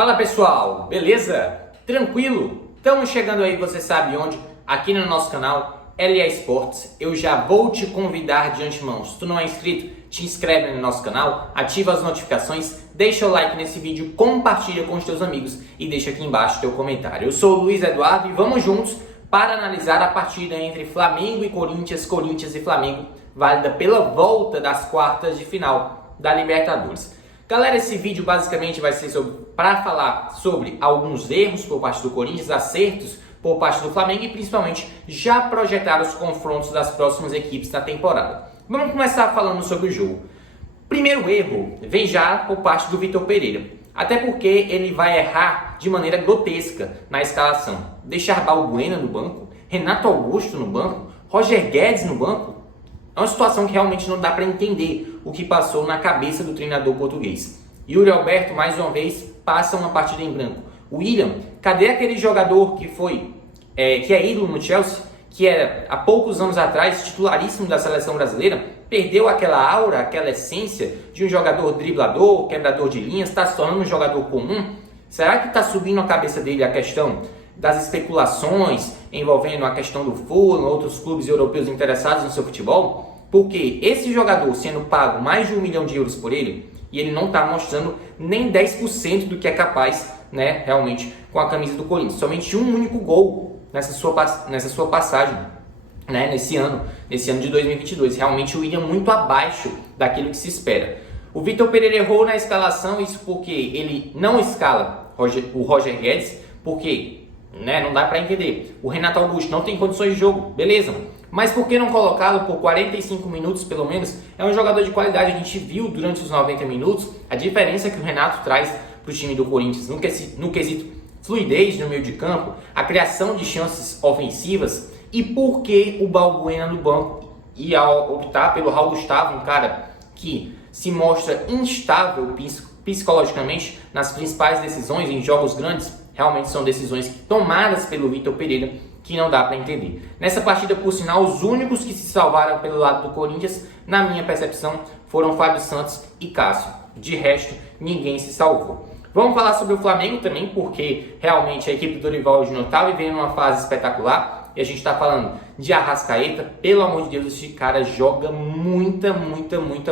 Fala pessoal, beleza? Tranquilo? Estamos chegando aí, você sabe onde? Aqui no nosso canal LA Esportes. Eu já vou te convidar de antemão. Se tu não é inscrito, te inscreve no nosso canal, ativa as notificações, deixa o like nesse vídeo, compartilha com os teus amigos e deixa aqui embaixo teu comentário. Eu sou o Luiz Eduardo e vamos juntos para analisar a partida entre Flamengo e Corinthians, Corinthians e Flamengo, válida pela volta das quartas de final da Libertadores. Galera, esse vídeo basicamente vai ser para falar sobre alguns erros por parte do Corinthians, acertos por parte do Flamengo e principalmente já projetar os confrontos das próximas equipes da temporada. Vamos começar falando sobre o jogo. Primeiro erro vem já por parte do Vitor Pereira, até porque ele vai errar de maneira grotesca na escalação. Deixar Balbuena no banco, Renato Augusto no banco, Roger Guedes no banco. É uma situação que realmente não dá para entender o que passou na cabeça do treinador português. Yuri Alberto, mais uma vez, passa uma partida em branco. William, cadê aquele jogador que é ídolo no Chelsea, que era há poucos anos atrás titularíssimo da seleção brasileira, perdeu aquela aura, aquela essência de um jogador driblador, quebrador de linhas, está se tornando um jogador comum? Será que está subindo a cabeça dele a questão das especulações envolvendo a questão do Fulham, outros clubes europeus interessados no seu futebol? Porque esse jogador sendo pago mais de 1 milhão de euros por ele, e ele não está mostrando nem 10% do que é capaz, né, realmente, com a camisa do Corinthians. Somente um único gol nessa sua passagem, né, nesse ano de 2022. Realmente o William muito abaixo daquilo que se espera. O Vitor Pereira errou na escalação, isso porque ele não escala o Roger Guedes, porque não dá para entender. O Renato Augusto não tem condições de jogo, beleza. Mas por que não colocá-lo por 45 minutos pelo menos? É um jogador de qualidade, a gente viu durante os 90 minutos a diferença que o Renato traz para o time do Corinthians no quesito fluidez no meio de campo, a criação de chances ofensivas. E por que o Balbuena no banco e ao optar pelo Raul Gustavo, um cara que se mostra instável psicologicamente nas principais decisões em jogos grandes? Realmente são decisões tomadas pelo Vitor Pereira que não dá para entender. Nessa partida, por sinal, os únicos que se salvaram pelo lado do Corinthians, na minha percepção, foram Fábio Santos e Cássio. De resto, ninguém se salvou. Vamos falar sobre o Flamengo também, porque realmente a equipe do Dorival Júnior está vivendo uma fase espetacular. E a gente está falando de Arrascaeta. Pelo amor de Deus, esse cara joga muita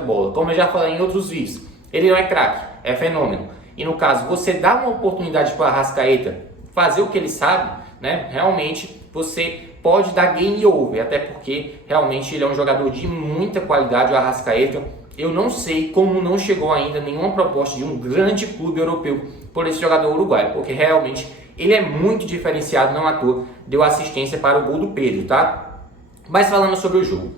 bola. Como eu já falei em outros vídeos, ele não é craque, é fenômeno. E no caso, você dá uma oportunidade para o Arrascaeta fazer o que ele sabe, né? Realmente você pode dar game over, até porque realmente ele é um jogador de muita qualidade, o Arrascaeta. Eu não sei como não chegou ainda nenhuma proposta de um grande clube europeu por esse jogador uruguaio, porque realmente ele é muito diferenciado, não à toa deu assistência para o gol do Pedro, tá? Mas falando sobre o jogo,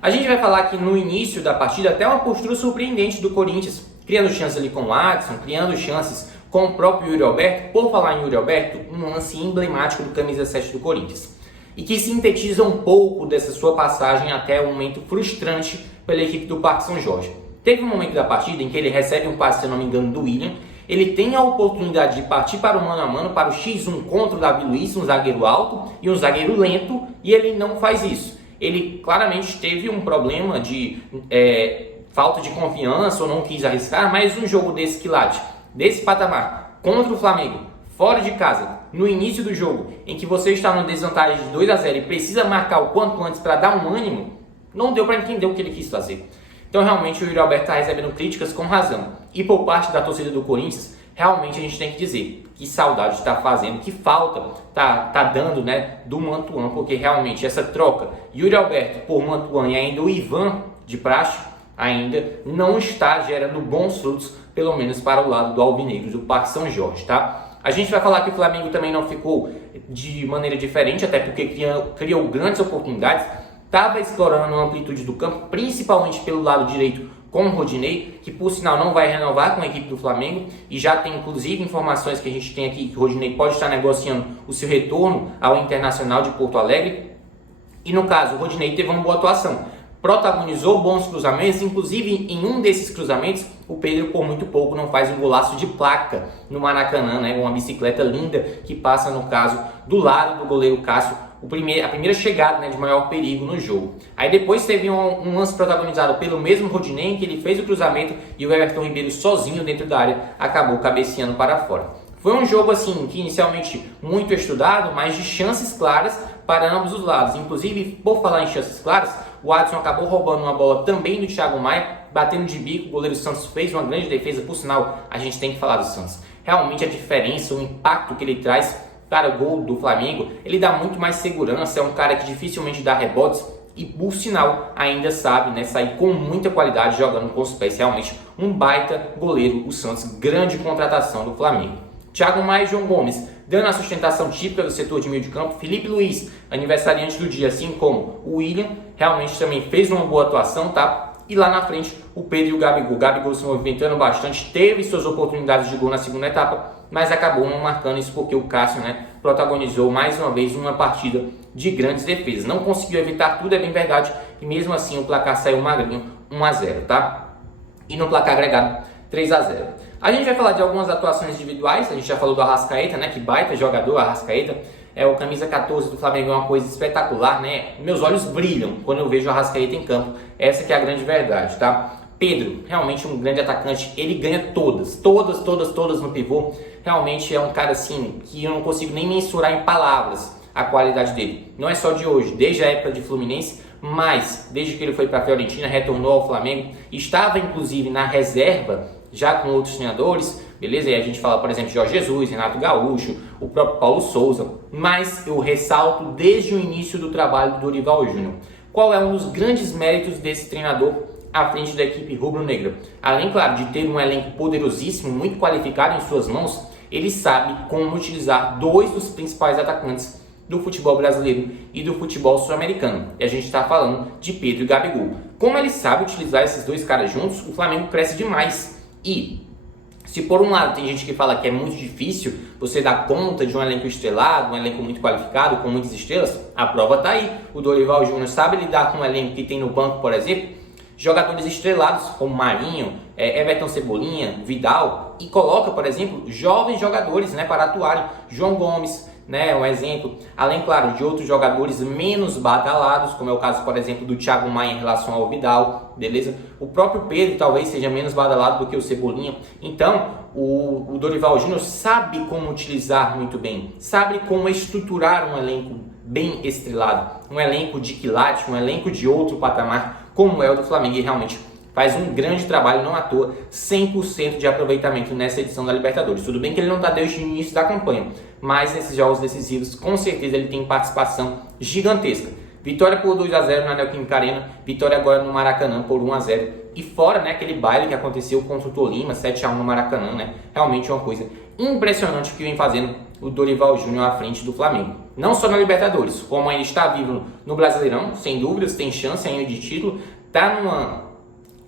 a gente vai falar aqui no início da partida até uma postura surpreendente do Corinthians, criando chances ali com o Adson, criando chances com o próprio Yuri Alberto. Por falar em Yuri Alberto, um lance emblemático do camisa 7 do Corinthians, e que sintetiza um pouco dessa sua passagem até o momento frustrante pela equipe do Parque São Jorge. Teve um momento da partida em que ele recebe um passe, se não me engano, do William. Ele tem a oportunidade de partir para o mano a mano, para o X1 contra o Davi Luiz, um zagueiro alto e um zagueiro lento, e ele não faz isso. Ele claramente teve um problema de falta de confiança ou não quis arriscar, mas um jogo desse patamar, contra o Flamengo, fora de casa, no início do jogo, em que você está numa desvantagem de 2-0 e precisa marcar o quanto antes para dar um ânimo, não deu para entender o que ele quis fazer. Então realmente o Yuri Alberto está recebendo críticas com razão. E por parte da torcida do Corinthians, realmente a gente tem que dizer que saudade está fazendo, que falta tá dando, né, do Mantuan, porque realmente essa troca, Yuri Alberto por Mantuan e ainda o Ivan de praxe, ainda não está gerando bons frutos, pelo menos para o lado do Alvinegro do Parque São Jorge, tá? A gente vai falar que o Flamengo também não ficou de maneira diferente, até porque criou grandes oportunidades, estava explorando a amplitude do campo, principalmente pelo lado direito com o Rodinei, que por sinal não vai renovar com a equipe do Flamengo, e já tem inclusive informações que a gente tem aqui que o Rodinei pode estar negociando o seu retorno ao Internacional de Porto Alegre. E no caso, o Rodinei teve uma boa atuação, protagonizou bons cruzamentos, inclusive em um desses cruzamentos o Pedro por muito pouco não faz um golaço de placa no Maracanã, né? Uma bicicleta linda que passa no caso do lado do goleiro Cássio, a primeira chegada, né, de maior perigo no jogo. Aí depois teve um lance protagonizado pelo mesmo Rodinei, que ele fez o cruzamento e o Everton Ribeiro sozinho dentro da área acabou cabeceando para fora. Foi um jogo assim que inicialmente muito estudado, mas de chances claras para ambos os lados. Inclusive, por falar em chances claras, o Adson acabou roubando uma bola também do Thiago Maia, batendo de bico. O goleiro Santos fez uma grande defesa. Por sinal, a gente tem que falar do Santos. Realmente a diferença, o impacto que ele traz para o gol do Flamengo, ele dá muito mais segurança. É um cara que dificilmente dá rebotes e, por sinal, ainda sabe, né, sair com muita qualidade jogando com os pés. Realmente um baita goleiro, o Santos. Grande contratação do Flamengo. Thiago Maia e João Gomes dando a sustentação típica do setor de meio de campo. Felipe Luiz, aniversariante do dia, assim como o William, realmente também fez uma boa atuação, tá? E lá na frente, o Pedro e o Gabigol. O Gabigol se movimentando bastante, teve suas oportunidades de gol na segunda etapa, mas acabou não marcando isso porque o Cássio, né, protagonizou mais uma vez uma partida de grandes defesas. Não conseguiu evitar tudo, é bem verdade, e mesmo assim o placar saiu magrinho, 1-0, tá? E no placar agregado, 3-0. A gente vai falar de algumas atuações individuais. A gente já falou do Arrascaeta, né? Que baita jogador, Arrascaeta. O camisa 14 do Flamengo é uma coisa espetacular, né? Meus olhos brilham quando eu vejo o Arrascaeta em campo. Essa que é a grande verdade, tá? Pedro, realmente um grande atacante. Ele ganha todas no pivô. Realmente é um cara assim que eu não consigo nem mensurar em palavras a qualidade dele. Não é só de hoje, desde a época de Fluminense, mas desde que ele foi para a Fiorentina, retornou ao Flamengo. Estava inclusive na reserva já com outros treinadores, beleza? E a gente fala, por exemplo, Jorge Jesus, Renato Gaúcho, o próprio Paulo Souza, mas eu ressalto desde o início do trabalho do Dorival Júnior. Qual é um dos grandes méritos desse treinador à frente da equipe rubro-negra? Além, claro, de ter um elenco poderosíssimo, muito qualificado em suas mãos, ele sabe como utilizar dois dos principais atacantes do futebol brasileiro e do futebol sul-americano. E a gente está falando de Pedro e Gabigol. Como ele sabe utilizar esses dois caras juntos, o Flamengo cresce demais. E se por um lado tem gente que fala que é muito difícil você dar conta de um elenco estrelado, um elenco muito qualificado, com muitas estrelas, a prova está aí. O Dorival Júnior sabe lidar com um elenco que tem no banco, por exemplo, jogadores estrelados como Marinho, Everton Cebolinha, Vidal, e coloca, por exemplo, jovens jogadores, né, para atuarem. João Gomes, né, um exemplo, além, claro, de outros jogadores menos badalados, como é o caso, por exemplo, do Thiago Maia em relação ao Vidal, beleza? O próprio Pedro talvez seja menos badalado do que o Cebolinha. Então, o Dorival Júnior sabe como utilizar muito bem, sabe como estruturar um elenco bem estrelado, um elenco de quilate, um elenco de outro patamar, como é o do Flamengo, e realmente faz um grande trabalho, não à toa, 100% de aproveitamento nessa edição da Libertadores. Tudo bem que ele não está desde o início da campanha, mas nesses jogos decisivos, com certeza ele tem participação gigantesca. Vitória por 2-0 na Neoquímica Arena, vitória agora no Maracanã por 1-0. E fora, né, aquele baile que aconteceu contra o Tolima, 7-1 no Maracanã, né? Realmente é uma coisa impressionante que vem fazendo o Dorival Júnior à frente do Flamengo. Não só na Libertadores, como ainda está vivo no Brasileirão, sem dúvidas, tem chance ainda de título, está numa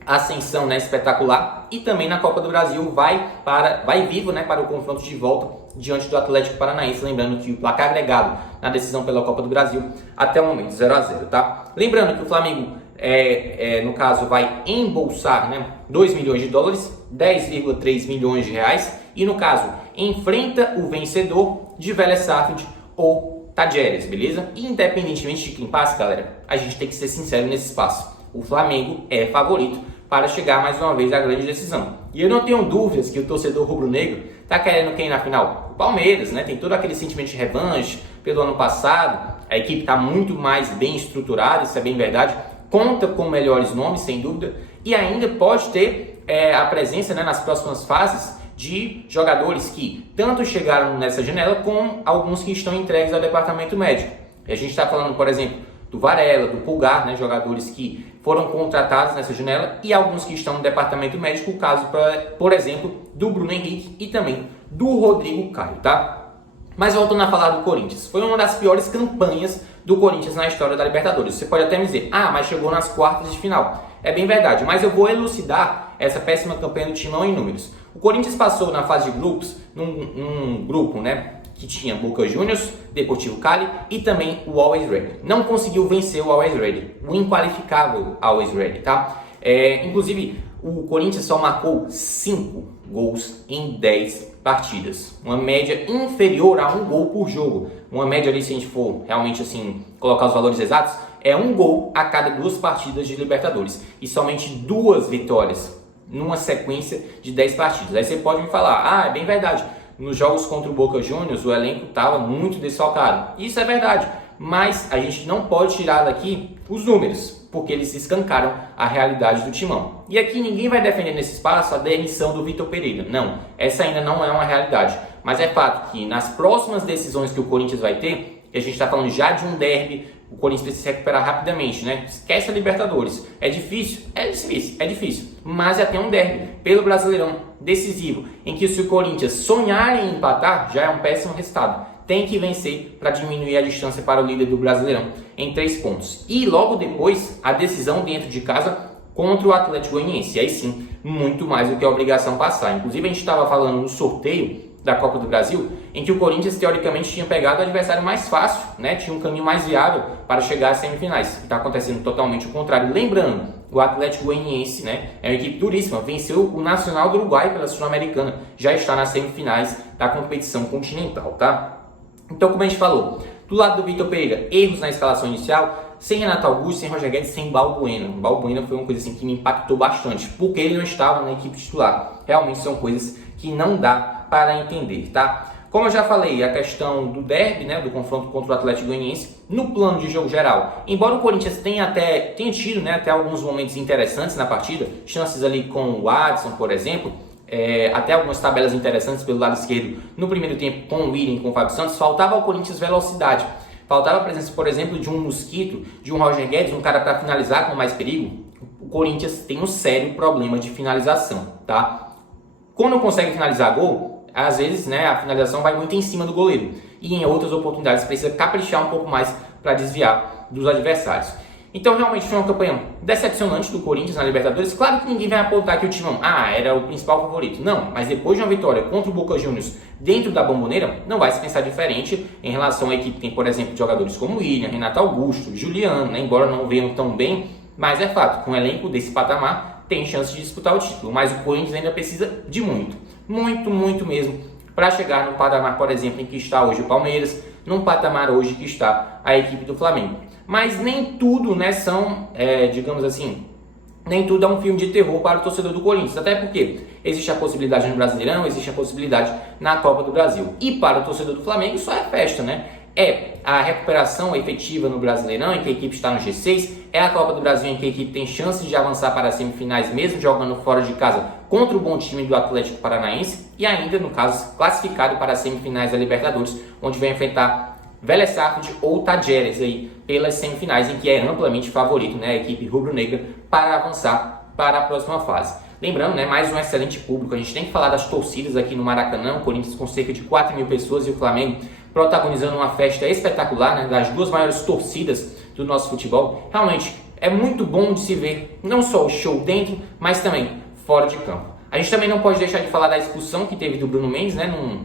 ascensão, né, espetacular, e também na Copa do Brasil vai vivo, né, para o confronto de volta diante do Atlético Paranaense, lembrando que o placar agregado na decisão pela Copa do Brasil até o momento 0-0, tá? Lembrando que o Flamengo no caso vai embolsar, né, 2 milhões de dólares, 10,3 milhões de reais, e no caso enfrenta o vencedor de Vélez Sarsfield ou Tajeres, beleza? E independentemente de quem passe, galera, a gente tem que ser sincero nesse espaço. O Flamengo é favorito para chegar mais uma vez à grande decisão. E eu não tenho dúvidas que o torcedor rubro-negro está querendo quem na final? O Palmeiras, né? Tem todo aquele sentimento de revanche pelo ano passado. A equipe está muito mais bem estruturada, isso é bem verdade. Conta com melhores nomes, sem dúvida. E ainda pode ter a presença, né, nas próximas fases de jogadores que tanto chegaram nessa janela como alguns que estão entregues ao departamento médico. E a gente está falando, por exemplo, do Varela, do Pulgar, né, jogadores que foram contratados nessa janela, e alguns que estão no departamento médico, o caso, por exemplo, do Bruno Henrique e também do Rodrigo Caio, tá? Mas voltando a falar do Corinthians, foi uma das piores campanhas do Corinthians na história da Libertadores. Você pode até me dizer, mas chegou nas quartas de final. É bem verdade, mas eu vou elucidar essa péssima campanha do Timão em números. O Corinthians passou na fase de grupos, num grupo, né, que tinha Boca Juniors, Deportivo Cali e também o Always Ready. Não conseguiu vencer o Always Ready, o inqualificável Always Ready, tá? Inclusive, o Corinthians só marcou 5 gols em 10 partidas. Uma média inferior a 1 gol por jogo. Uma média ali, se a gente for realmente assim colocar os valores exatos, é 1 gol a cada 2 partidas de Libertadores. E somente 2 vitórias numa sequência de 10 partidas. Aí você pode me falar, é bem verdade. nos jogos contra o Boca Juniors o elenco estava muito desfalcado. Isso é verdade, mas a gente não pode tirar daqui os números, porque eles escancaram a realidade do timão. E aqui ninguém vai defender nesse espaço a demissão do Vitor Pereira. Não, essa ainda não é uma realidade. Mas é fato que nas próximas decisões que o Corinthians vai ter, e a gente está falando já de um derby, o Corinthians precisa se recuperar rapidamente, né? Esquece a Libertadores. É difícil? É difícil. Mas já tem um derby pelo Brasileirão decisivo, em que se o Corinthians sonhar em empatar, já é um péssimo resultado. Tem que vencer para diminuir a distância para o líder do Brasileirão em 3 pontos. E logo depois, a decisão dentro de casa contra o Atlético Goianiense. E aí sim, muito mais do que a obrigação passar. Inclusive, a gente estava falando no sorteio da Copa do Brasil, em que o Corinthians teoricamente tinha pegado o adversário mais fácil, né? Tinha um caminho mais viável para chegar às semifinais. Está acontecendo totalmente o contrário. Lembrando, o Atlético Goianiense, né, é uma equipe duríssima, venceu o Nacional do Uruguai pela Sul-Americana, já está nas semifinais da competição continental, tá? Então, como a gente falou, do lado do Vitor Pereira, erros na escalação inicial, sem Renato Augusto, sem Roger Guedes, sem Balbuena. Balbuena foi uma coisa assim que me impactou bastante, porque ele não estava na equipe titular. Realmente são coisas que não dá para entender, tá? Como eu já falei, a questão do derby, né, do confronto contra o Atlético Goianiense, no plano de jogo geral, embora o Corinthians tenha tido, né, até alguns momentos interessantes na partida, chances ali com o Adson, por exemplo, até algumas tabelas interessantes pelo lado esquerdo no primeiro tempo com o Willian e com o Fábio Santos, faltava ao Corinthians velocidade. Faltava a presença, por exemplo, de um Mosquito, de um Roger Guedes, um cara para finalizar com mais perigo. O Corinthians tem um sério problema de finalização, tá? Quando consegue finalizar gol, às vezes, né, a finalização vai muito em cima do goleiro. E em outras oportunidades precisa caprichar um pouco mais para desviar dos adversários. Então realmente foi uma campanha decepcionante do Corinthians na Libertadores. Claro que ninguém vai apontar que o Timão era o principal favorito. Não, mas depois de uma vitória contra o Boca Juniors dentro da Bombonera, não vai se pensar diferente em relação à equipe que tem, por exemplo, jogadores como Willian, Renato Augusto, Juliano, né, embora não venham tão bem, mas é fato que um elenco desse patamar tem chance de disputar o título. Mas o Corinthians ainda precisa de muito mesmo, para chegar no patamar, por exemplo, em que está hoje o Palmeiras, num patamar hoje que está a equipe do Flamengo. Mas nem tudo, né, digamos assim, nem tudo é um filme de terror para o torcedor do Corinthians. Até porque existe a possibilidade no Brasileirão, existe a possibilidade na Copa do Brasil. E para o torcedor do Flamengo só é festa, né? É a recuperação efetiva no Brasileirão, em que a equipe está no G6, é a Copa do Brasil, em que a equipe tem chances de avançar para as semifinais, mesmo jogando fora de casa contra o bom time do Atlético Paranaense, e ainda, no caso, classificado para as semifinais da Libertadores, onde vai enfrentar Vélez Sarsfield ou Tajeres aí pelas semifinais, em que é amplamente favorito, né, a equipe rubro-negra para avançar para a próxima fase. Lembrando, né, mais um excelente público. A gente tem que falar das torcidas aqui no Maracanã, o Corinthians com cerca de 4 mil pessoas e o Flamengo protagonizando uma festa espetacular, né, das duas maiores torcidas do nosso futebol. Realmente é muito bom de se ver não só o show dentro, mas também fora de campo. A gente também não pode deixar de falar da expulsão que teve do Bruno Mendes, né, num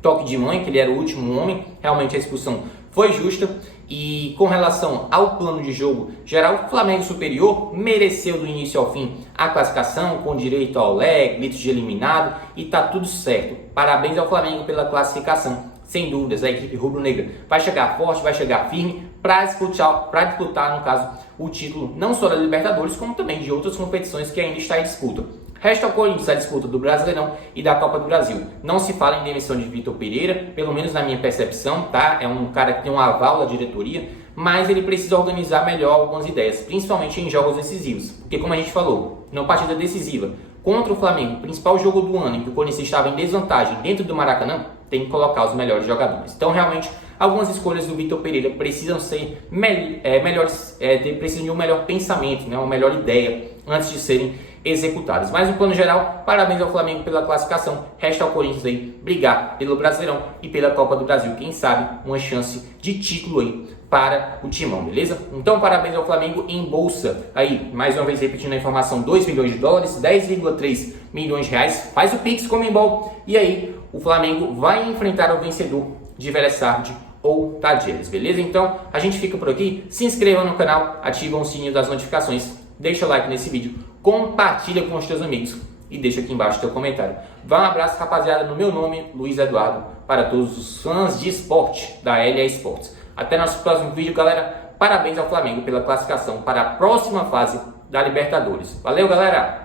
toque de mãe, que ele era o último homem. Realmente a expulsão foi justa. E com relação ao plano de jogo geral, o Flamengo superior mereceu do início ao fim a classificação, com direito ao leg, gritos de eliminado, e tá tudo certo. Parabéns ao Flamengo pela classificação. Sem dúvidas, a equipe rubro-negra vai chegar forte, vai chegar firme para disputar, no caso, o título não só da Libertadores, como também de outras competições que ainda está em disputa. Resta ao Corinthians a disputa do Brasileirão e da Copa do Brasil. Não se fala em demissão de Vitor Pereira, pelo menos na minha percepção, tá? É um cara que tem um aval da diretoria, mas ele precisa organizar melhor algumas ideias, principalmente em jogos decisivos. Porque, como a gente falou, numa partida decisiva contra o Flamengo, principal jogo do ano, em que o Corinthians estava em desvantagem dentro do Maracanã, tem que colocar os melhores jogadores. Então, realmente, algumas escolhas do Vitor Pereira precisam ser melhores, precisam de um melhor pensamento, né? Uma melhor ideia antes de serem executadas. Mas no plano geral, parabéns ao Flamengo pela classificação. Resta ao Corinthians aí brigar pelo Brasileirão e pela Copa do Brasil. Quem sabe uma chance de título aí para o Timão, beleza? Então parabéns ao Flamengo em bolsa. Aí, mais uma vez repetindo a informação, 2 milhões de dólares, 10,3 milhões de reais. Faz o Pix Comembol e aí o Flamengo vai enfrentar o vencedor de Vélez Sarsfield ou Tajeres, beleza? Então a gente fica por aqui. Se inscreva no canal, ativa o sininho das notificações, deixa o like nesse vídeo, compartilha com os teus amigos e deixa aqui embaixo o teu comentário. Vá, um abraço, rapaziada, no meu nome, Luiz Eduardo, para todos os fãs de esporte da LA Sports. Até nosso próximo vídeo, galera. Parabéns ao Flamengo pela classificação para a próxima fase da Libertadores. Valeu, galera!